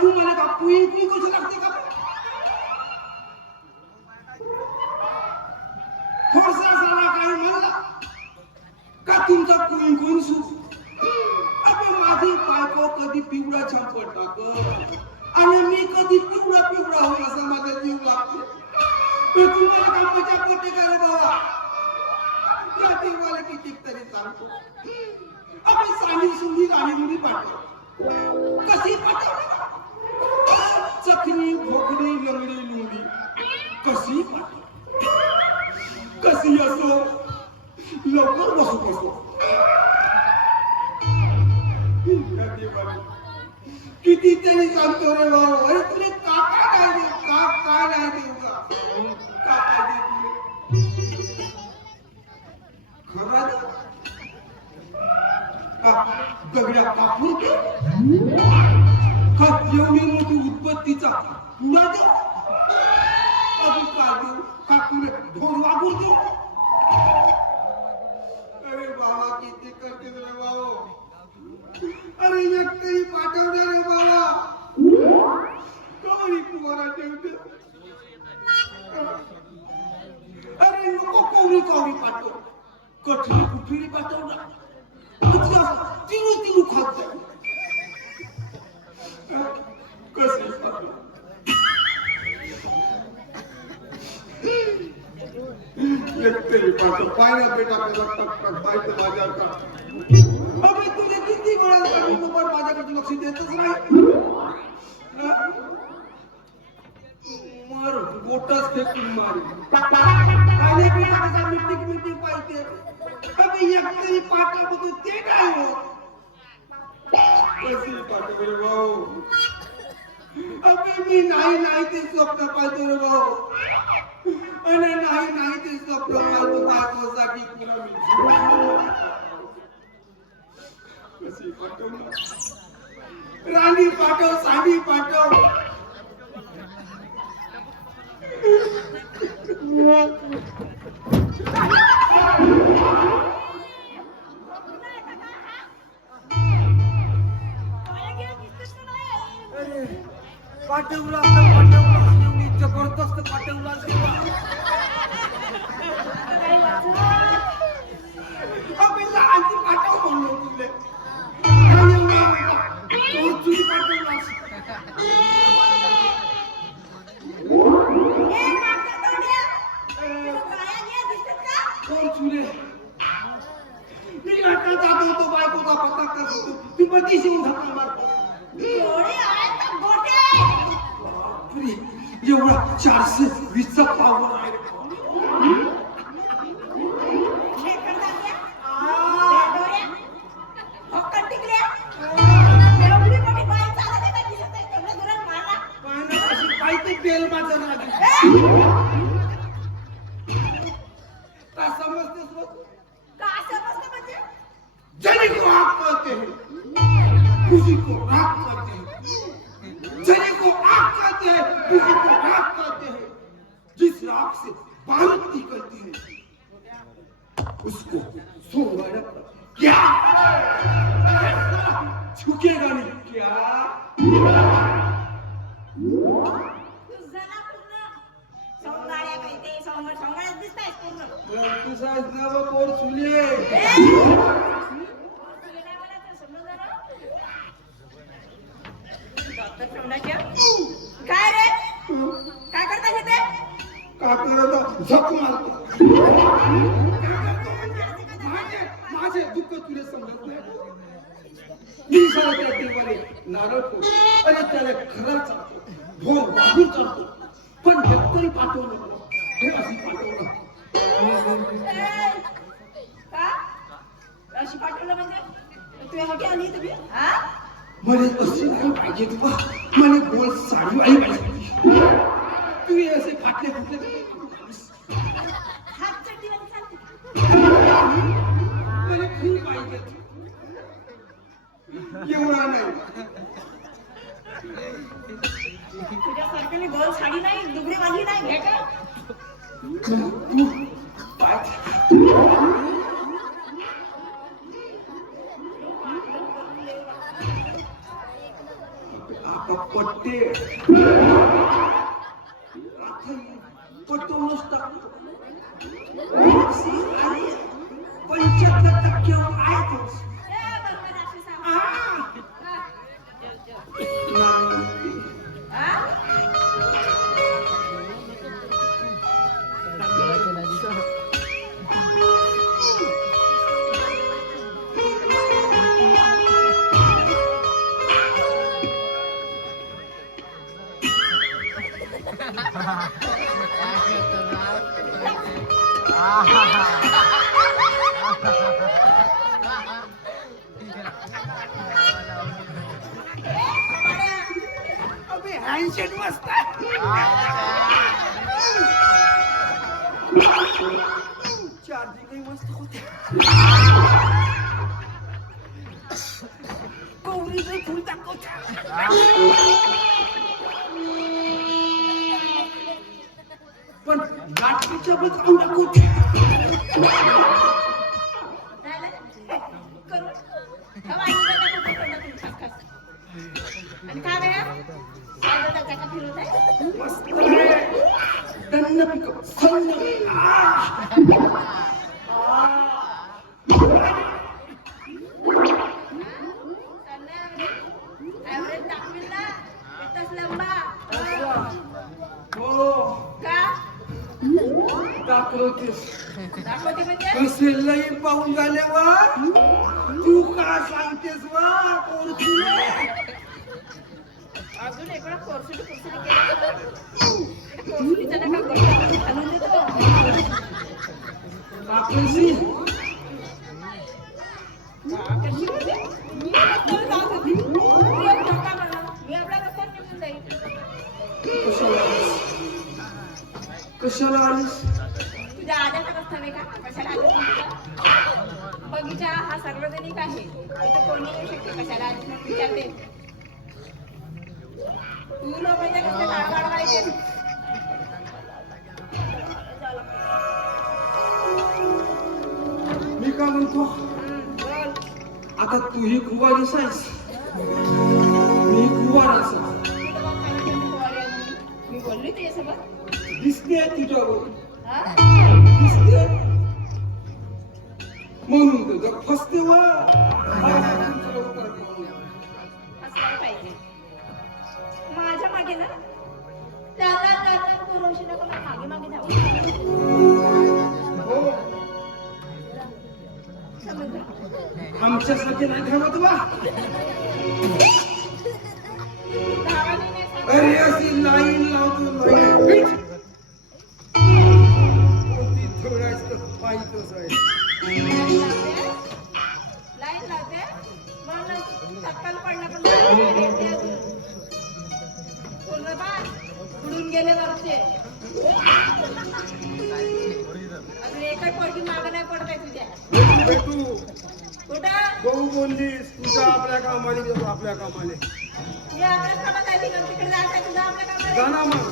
कशासाठी परेशान अरे तू मला का कुई कसं लागते का थोडसा सारा काही म्हणला का तुमचा कुई कुई सु? अबे माझी बायको कधी पिवळा छापट टाकत आणि मी कधी पिवळा पिवळा होईल असा माझा जीव लागतो ते तुम्हाला मज़ा पोटे का रे बाबा या देवाला किती तरी सांगतो आपण साडी सुंदी गाडी मुली पाठव कशी पाठव लवकर बसू बसो किती तरी सांगतो रे भाऊ अरे तुला का काय नाही देऊ? का काय नाही देऊ का? का काय खरं? दगड्या कापून दे का एवढी मोठी उत्पत्तीचा. पुडा देऊ अजून का देऊ? का तुला ढोल वागून देऊ अरे बाबा किती करते रे भाऊ अरे एकटही पाठवणार रे बाबा. कवरी कुमारा ठेवते अरे नको कवरी कवरी पाठव? कठीण कुठली पाठवणार. तिरू तिरू खात जाईल कसे पाठव? पायऱ्या पेटा पेटा टक टक बायचं माझ्या का? पण माझ्याकडे लक्ष देतच नाही मार फेकून मार पाहिजे एक तरी पाटा ते काय रे भाऊ अबे मी नाही नाही ते स्वप्न पाहतो रे भाऊ अरे नाही नाही ते स्वप्न पाहतो तुला मी राणी पाठव साडी पाठव आता जातो होतो बायकोचा पत्ता करतो. ती पण ती शिवून धक्का मारतो. एवढा चारशे वीसचा पावर आहे. जनी को आग कहते हैं किसी को राग कहते हैं। जिस राग से बारूद निकलती है उसको सोंगाना क्या? झुकेगा नहीं। क्या? तुझा नाव कोण चुले काय रे काय करता तिथे का करत झक मारतो माझे माझे दुःख तुला समजत नाही. सारा त्या देवाले नारळ आणि त्याला खरा चालतो भोग वाहून चालतो पण एकतरी पाठवलं मला. हे अशी पाठवलं. अशी पाठवलं म्हणजे? तुझ्या मोठी आली तुम्ही? हा? मला अशी नाही पाहिजे. तुला मला गोल साडी वाली पाहिजे. तू हे असे फाटले फुटले मला खूप पाहिजे एवढा नाही तुझ्या सारख्याने गोल साडी नाही नाही भेट आता पट्टे. आता Потому что Пепси, они полетят на такие अबे हँडशेट मस्त चार्जिंग मस्त होते कवरीचं फुल दाखवत সবুজ আমরা কোথায় तू का सांगतेस वा कोण तुला अजून एकडा कोरसुली कुरसुली केला कोरसुलीचा नका गोष्ट घालून देतो? काकणसी कशी मी रस्त्यावर जात होती मी एक धक्का मारला मी आपल्या रस्त्यात निघून जाईल कशाला आलीस? कशाला आलीस? तुझ्या आजाचा रस्ता नाही का? कशाला आलीस? बगीचा हा सार्वजनिक आहे. इथे कोणी येऊ शकते कशाला विचारते? तू लोकांच्या कसं लाड वाढवायचे मी का म्हणतो? आता तूही कुवारीस आहेस. मी मग सांगितलं मी बोलली तुझ्यासोबत? दिसते तुझ्यावर. हा? दिसते म्हणून तुझं फसते वा. माझ्या मागे ना? त्याला पुरुषी मागे मागे धावू हो. आमच्यासाठी नाही धावत वा. लाईन लावते. तत्काल पडला पण लाईन उडून गेले वरचे अजून पोरगी नाही पडत तुझ्या कुठं बोललीस तुझा आपल्या कामाने देतो आपल्या कामाने मी आपल्याच कामात तिकडे जायचं आपल्या मग